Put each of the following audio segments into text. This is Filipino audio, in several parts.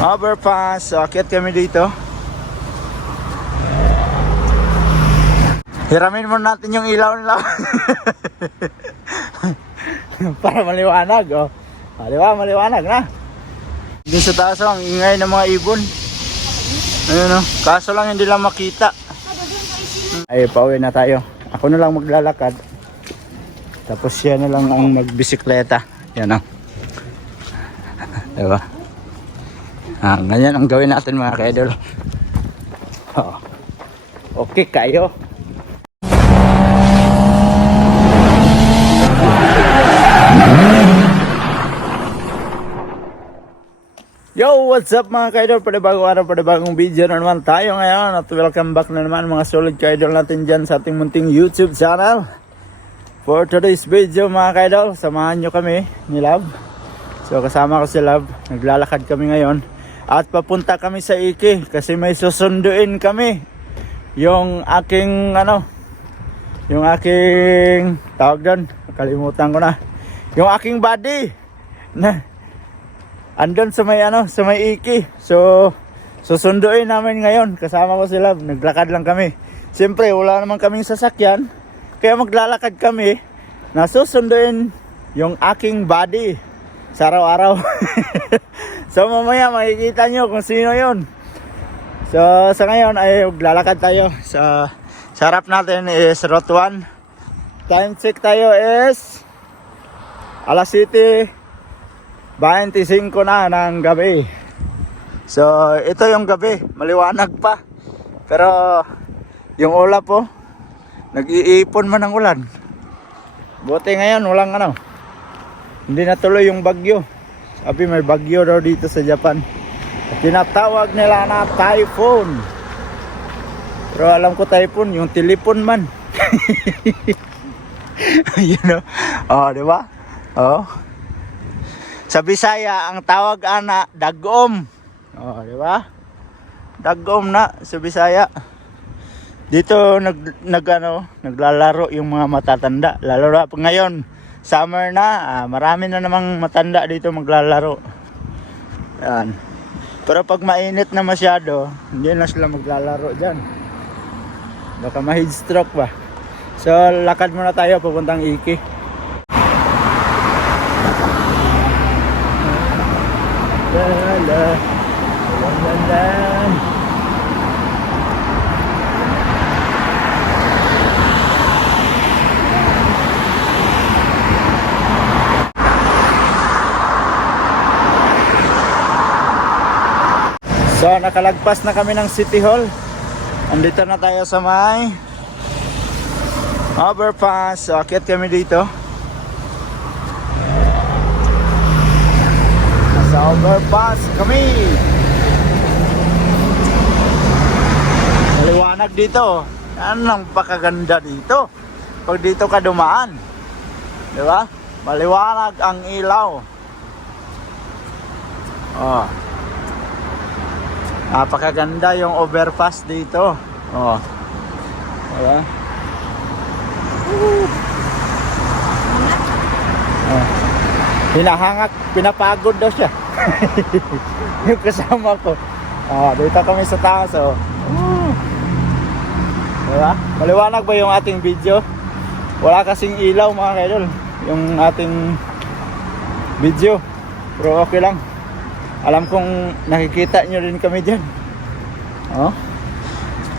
Overpass. So, akyat kami dito. Hiramin muna natin yung ilaw nila. Para maliwanag, oh. Diba? Maliwanag na. Dito sa taas, ang ingay ng mga ibon. Ayun, oh. Kaso lang hindi lang makita. Ay, pauwi na tayo. Ako na lang maglalakad. Tapos siya na lang ang magbisikleta. Yan, oh. Diba? Ganyan ang gawin natin, mga ka-idol. Oh. Okay kayo. Yo, what's up mga ka-idol? Panibagong araw, panibagong video na naman tayo ngayon. At welcome back na naman mga solid ka-idol natin dyan sa ating munting YouTube channel. For today's video mga ka-idol, samahan nyo kami ni Love. So kasama ko si Love, naglalakad kami ngayon. At papunta kami sa Iki kasi may susunduin kami. Yung aking tawag doon, nakalimutan ko na. Yung aking buddy na andun sa may Iki. So susunduin namin ngayon. Kasama ko si Love, naglakad lang kami. Siyempre wala naman kaming sasakyan, kaya maglalakad kami na susunduin yung aking buddy sa araw-araw. So mamaya makikita nyo kung sino yun. So sa ngayon ay maglalakad tayo. Sa harap natin is Route 1. Time check tayo is alas 7:25 na ng gabi. So ito yung gabi, maliwanag pa. Pero yung ulap po, nag-iipon man ng ulan. Buti ngayon walang hindi natuloy yung bagyo. Sabi may bagyo daw dito sa Japan. Tinatawag nila na typhoon. Pero alam ko typhoon, yung telepon man. You know? Oh, di ba? Oh. Sa Bisaya ang tawag ana dagom. Oh, di ba? Dagom na sa Bisaya. Dito naglalaro yung mga matatanda. Lalo na pa ngayon, summer na, marami na namang matanda dito maglalaro. Yan. Pero pag mainit na masyado, hindi na sila maglalaro dyan. Baka ma-heat stroke ba. So lakad muna tayo papuntang Iki. So nakalagpas na kami ng City Hall. Andito na tayo sa may overpass. So akyat kami dito. Nasa overpass kami. Maliwanag dito. Anong pakaganda dito. Pag dito ka dumaan, di ba? Maliwanag ang ilaw. Oh. Napakaganda yung overpass dito. Oh. Diba? Oh. Hinahangak, pinapagod daw siya. Yung kasama ko. Oh, dito kami sa taas. Oh. Diba? Maliwanag ba yung ating video? Wala kasing ilaw mga kaidol yung ating video. Pero okay lang. Alam kong nakikita nyo rin kami dyan. Oh.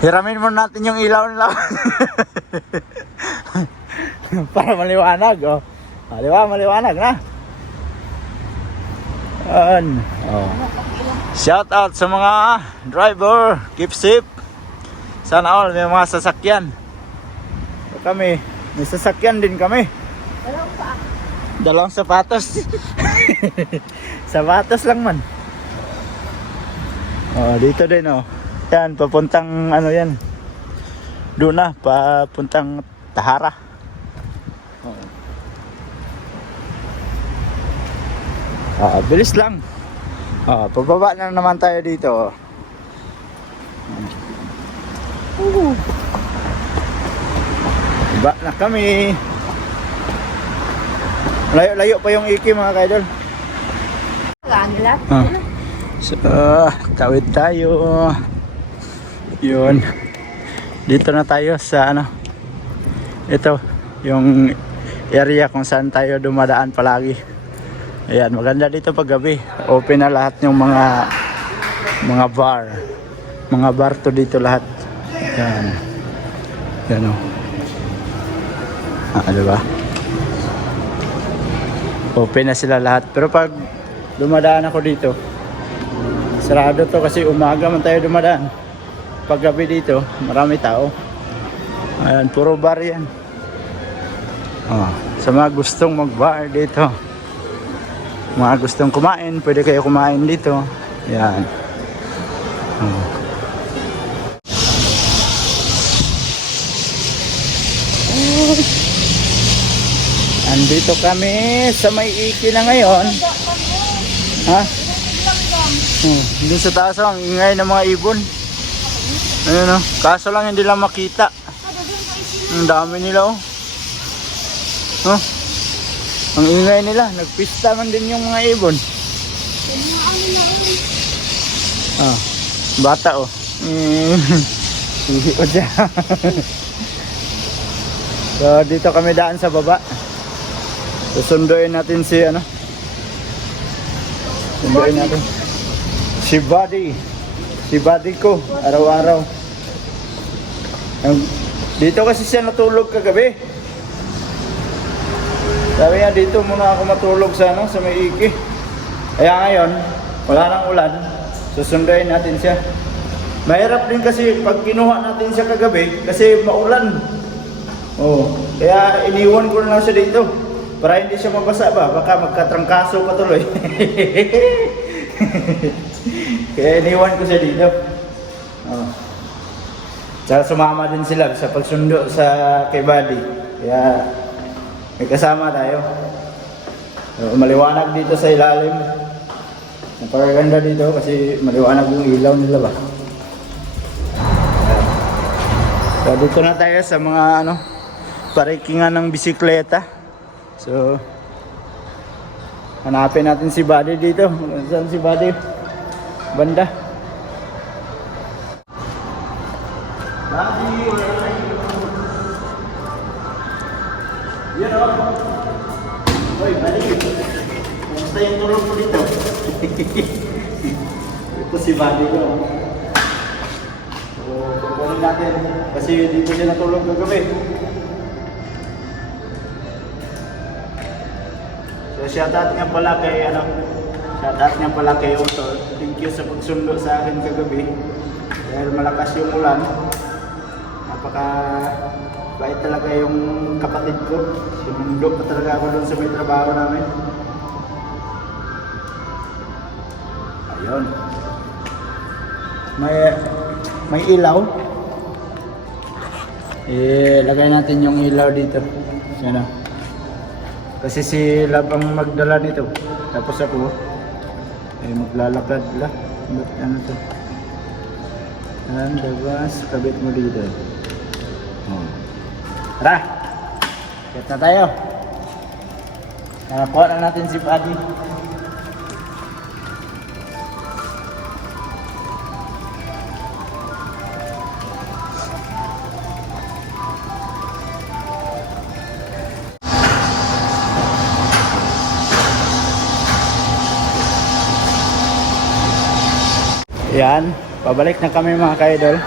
Hiramin muna natin yung ilaw nila. Para maliwanag. Oh. Diba? Maliwanag na. Oh. Shout out sa mga driver. Keep safe. Sana all may mga sasakyan. So kami, may sasakyan din kami. Dalawang sapatos. Sapatos lang man. Oh, dito din oh. Yan, papuntang yan. Doon na, papuntang Tahara. Oh. Bilis lang. Pababa na naman tayo dito. Baba na kami. Layo-layo pa yung Iki mga kaidol. So, tawid tayo. Yun. Dito na tayo sa ano. Ito, yung area kung saan tayo dumadaan palagi. Ayan, maganda dito pag gabi. Open na lahat yung mga bar. Mga bar to dito lahat. Ayan. Ayan o. Diba? Open na sila lahat. Pero pag dumadaan ako dito, sarado to kasi umaga man tayo dumadaan. Pag gabi dito, marami tao. Ayan, puro bar yan. Sa mga gustong mag-bar dito, mga gustong kumain, pwede kayo kumain dito. Ayan. Andito kami sa may Iki na ngayon. Ha? Doon sa taas ang ingay ng mga ibon. Ayun o. Kaso lang hindi lang makita. Ang dami nila o. Ang ingay nila. Nagpista man din yung mga ibon. Bata o. Hihi o dyan. So dito kami daan sa baba. Susunduin natin si ano. Sunduin natin si Buddy. Si Buddy ko araw-araw. Dito kasi siya natulog kagabi. Sabi niya dito muna ako matulog sa ano, sa may Iki. Kaya ngayon wala nang ulan. Susunduin natin siya. Mahirap din kasi pag kinuha natin siya kagabi kasi maulan. Kaya iniwan ko na lang siya dito. Para hindi siya mabasa ba? Baka magkatrangkaso pa tuloy. Kaya iniwan ko siya dito. Tsaka sumama din sila sa pagsundo sa kay Buddy. Kaya may kasama tayo. So, maliwanag dito sa ilalim. Napakaganda dito kasi maliwanag yung ilaw nila ba. So dito na tayo sa mga ano, parikingan ng bisikleta. So, hanapin natin si Buddy dito. Saan si Buddy? Banda. Buddy, where are you? Yan o. Hoy, Buddy. Kumusta yung tulog mo dito? Ito si Buddy ko. So, kukunin natin. Kasi dito siya natulog kagabi. So, shoutout nga pala kay shoutout nga pala kay Otto. Thank you sa pagsundo sa akin kagabi. Dahil malakas yung ulan. Napaka bait talaga yung kapatid ko. Sinundo pa talaga ako doon sa may trabaho namin. Ayun. May ilaw. Lagay natin yung ilaw dito. Yan o. Kasi si Lab ang magdala nito. Tapos ako maglalakad lang. Ano to? Labas, kabit mo dito. Tara! Get na tayo. Nakakuha na natin si Buddy. Yan, pabalik na kami mga ka-idol.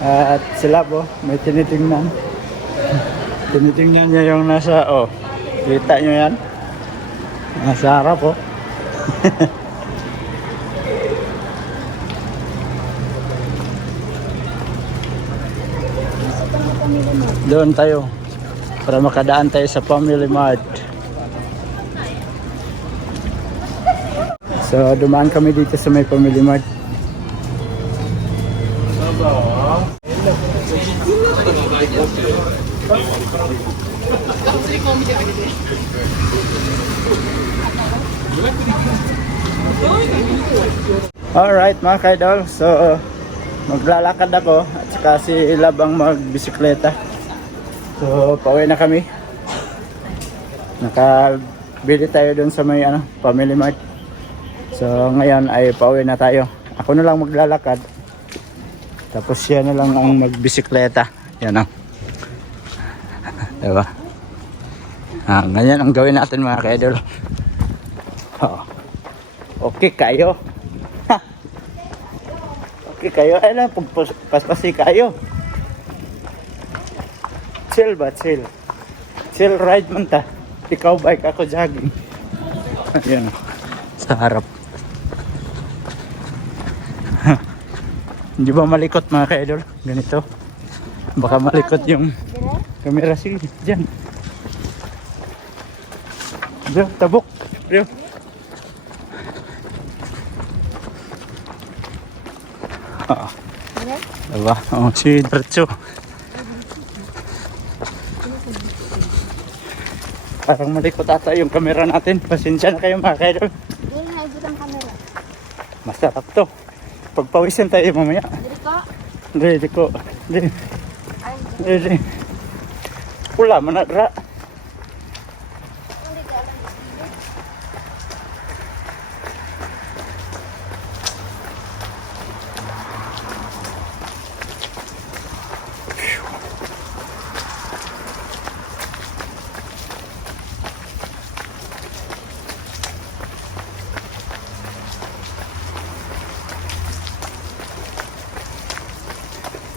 At sila po, may tinitingnan. Tinitingnan niya yung nasa, kita nyo yan. Nasa harap po. Doon tayo, para makadaan tayo sa Family Mart. So, dumaan kami dito sa may Family Mart. Alright mga ka-idol, so maglalakad ako at saka si Lab ang magbisikleta. So pauwi na kami. Nakabili tayo dun sa may Family Mart. So ngayon ay pauwi na tayo. Ako na lang maglalakad. Tapos siya na lang ang magbisikleta. Yan o. Diba? Ganyan ang gawin natin mga ka-idol. Oh. Okay kayo. Okay kayo. Ay lang, paspasi kayo. Chill ba? Chill. Chill ride man ta. Ikaw bike, ako jogging. Yan o. Sa harap. Hindi ba malikot mga ka-idol? Ganito. Baka malikot yung camera. Sige, dyan. Diyan, tabok. Diyan. Diba? Oh, si Dretso. Parang malikot ata yung camera natin. Pasensya na kayo mga ka-idol. Hindi na ibut ang camera. Masarap to. Pagpawisan tayo mamaya. Dili ko. Hindi ko. Hindi. Ay, Hindi. Pula manadra. hindi ka lang.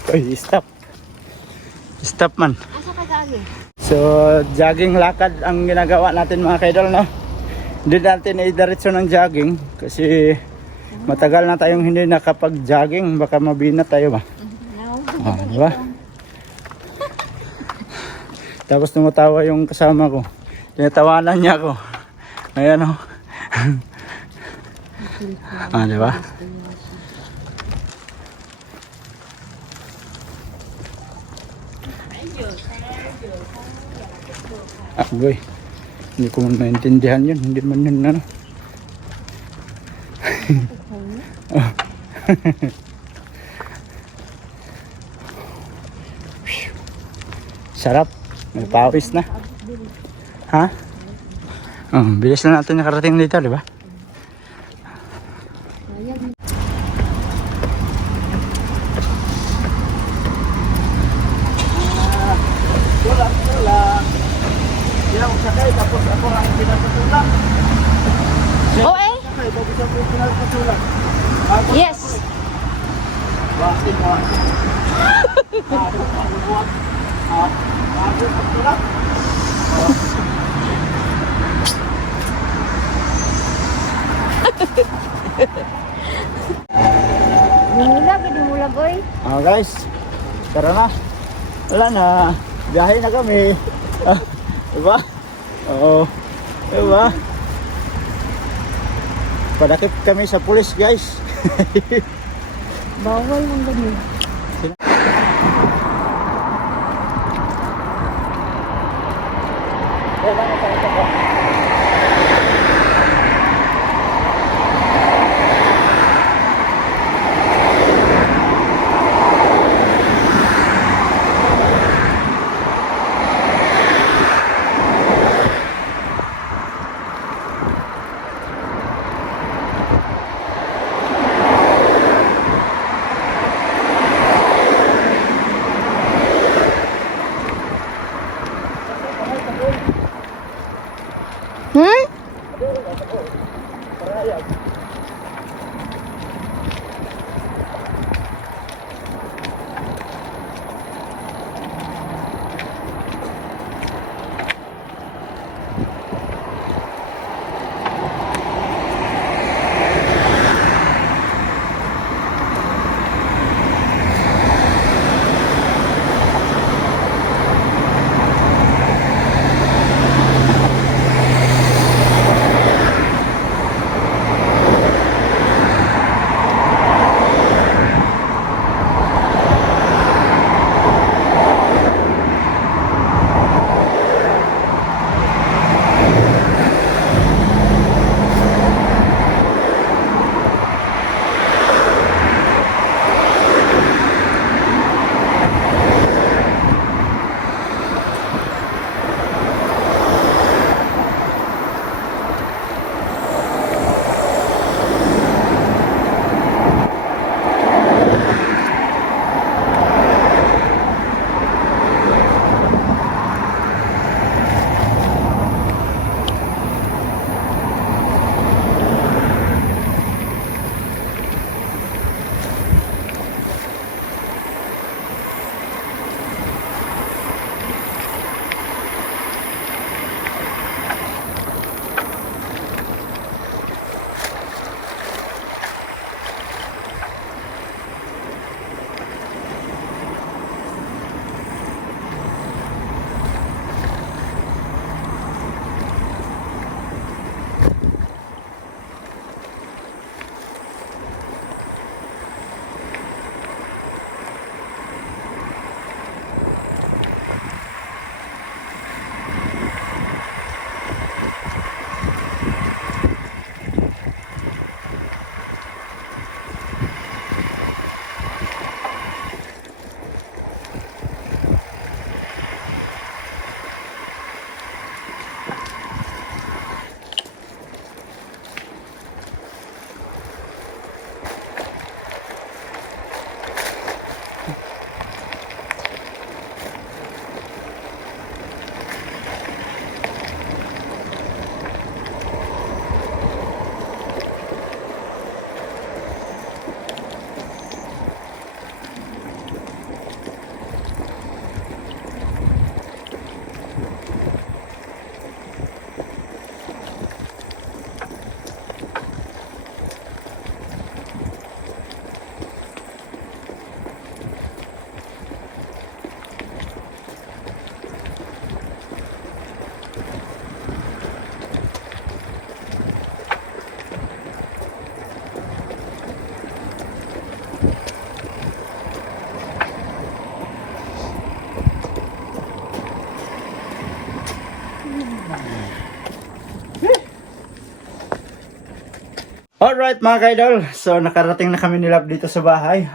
Uy, stop. Stop man. Asa ka dali? So, jogging lakad ang ginagawa natin mga kaidol, no? Hindi natin idiretso ng jogging kasi matagal na tayong hindi nakapag-jogging. Baka mabinat tayo ba? No. Diba? Tapos tumatawa yung kasama ko. Tinatawanan niya ako. Ayan o. Diba? Boy, hindi ko man maintindihan yun. Hindi man yun ano. Sarap. May pawis na. Ha? Bilis na natin nakarating dito, di ba? Tulak. Yung sakay, tapos ako ang pinapatulak. Oh, eh? Sakay, tapos ako ang pinapatulak. Yes. Bakit mo? Ako patulak. Dimulag, oy. Guys, tara na. Wala na. Biyahe na kami. Diba? Oo. Diba? Padakip kami sa pulis, guys. Bawal mong ganun. Alright mga kaidol, so nakarating na kami ni Love dito sa bahay.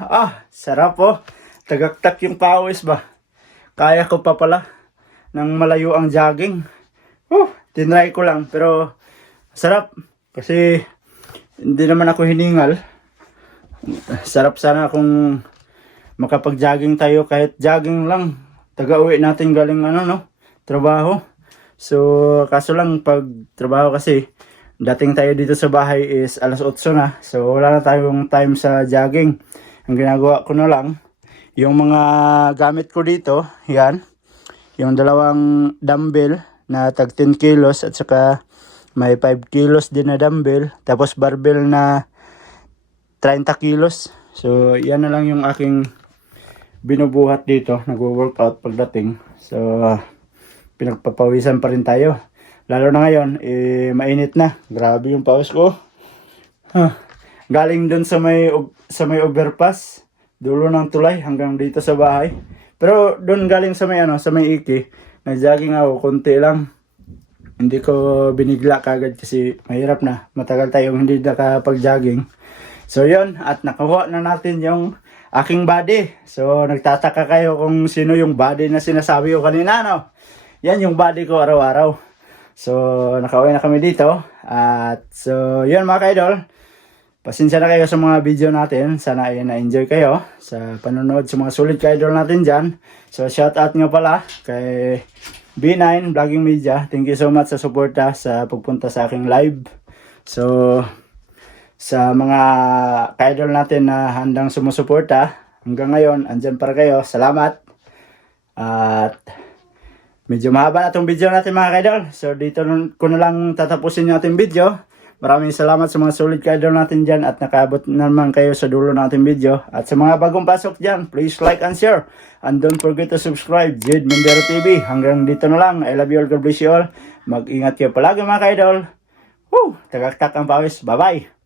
Sarap po. Tagaktak yung pawis ba. Kaya ko pa pala nang malayo ang jogging. Tinry ko lang pero sarap. Kasi hindi naman ako hiningal. Sarap sana kung makapag-jogging tayo kahit jogging lang. Taga-uwi natin galing trabaho. So kaso lang pag trabaho kasi dating tayo dito sa bahay is alas 8 na. So wala na tayong time sa jogging. Ang ginagawa ko na lang, yung mga gamit ko dito, yan. Yung dalawang dumbbell na tag 10 kilos at saka may 5 kilos din na dumbbell. Tapos barbell na 30 kilos. So yan na lang yung aking binubuhat dito. Nagwo-workout pagdating. So pinagpapawisan pa rin tayo. Lalo na ngayon, mainit na. Grabe yung pawis ko. Galing dun sa may overpass. Dulo ng tulay hanggang dito sa bahay. Pero dun galing sa may Iki. Nag-jogging ako, konti lang. Hindi ko binigla kagad kasi mahirap na. Matagal tayong hindi nakapag-jogging. So yun, at nakuha na natin yung aking body. So nagtataka kayo kung sino yung body na sinasabi ko kanina, no? Yan yung body ko araw-araw. So, nakauwi na kami dito. At so, yun mga ka-idol. Pasensya na kayo sa mga video natin. Sana ay na-enjoy kayo sa panonood sa mga sulit ka-idol natin dyan. So, shout out nga pala kay B9 Vlogging Media. Thank you so much sa suporta sa pagpunta sa aking live. So, sa mga ka-idol natin na handang sumusuporta, hanggang ngayon, andyan para kayo. Salamat. At medyo mahaba na itong video natin mga ka-idol. So dito ko na lang tatapusin yung ating video. Maraming salamat sa mga solid ka-idol natin dyan at nakaabot naman kayo sa dulo ng ating video. At sa mga bagong pasok dyan, please like and share. And don't forget to subscribe, Jed Mendero TV. Hanggang dito na lang. I love you all. God bless you all. Mag-ingat kayo palagi mga ka-idol. Tagaktak ang pawis. Bye-bye.